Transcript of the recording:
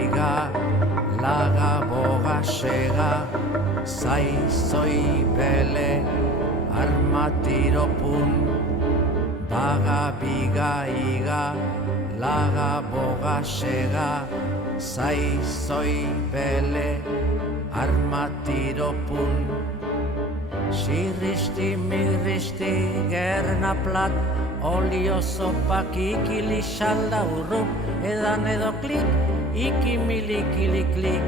iga, laga boga sega, zai zoi bele, armatiro pun, baga biga iga, laga boga sega, zai zoi bele, armatiro pun. Sirristi, mirristi, gerna plat, olio zopak ikili salda urrup, edan edo klik, ikimili kili klik.